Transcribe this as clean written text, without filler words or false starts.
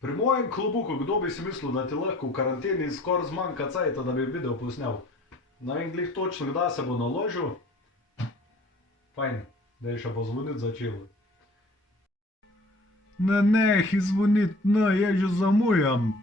Pri mojem klobuku, kdo bi si mislil, da ti lahko v karanteni skoraj zmanjka cajta, da bi video posnel. Ne vem glih točno, kdaj se bo naložil. Fajn, da je še pozvoniti začelo. Ne, izvoniti, ne, je že zamujam.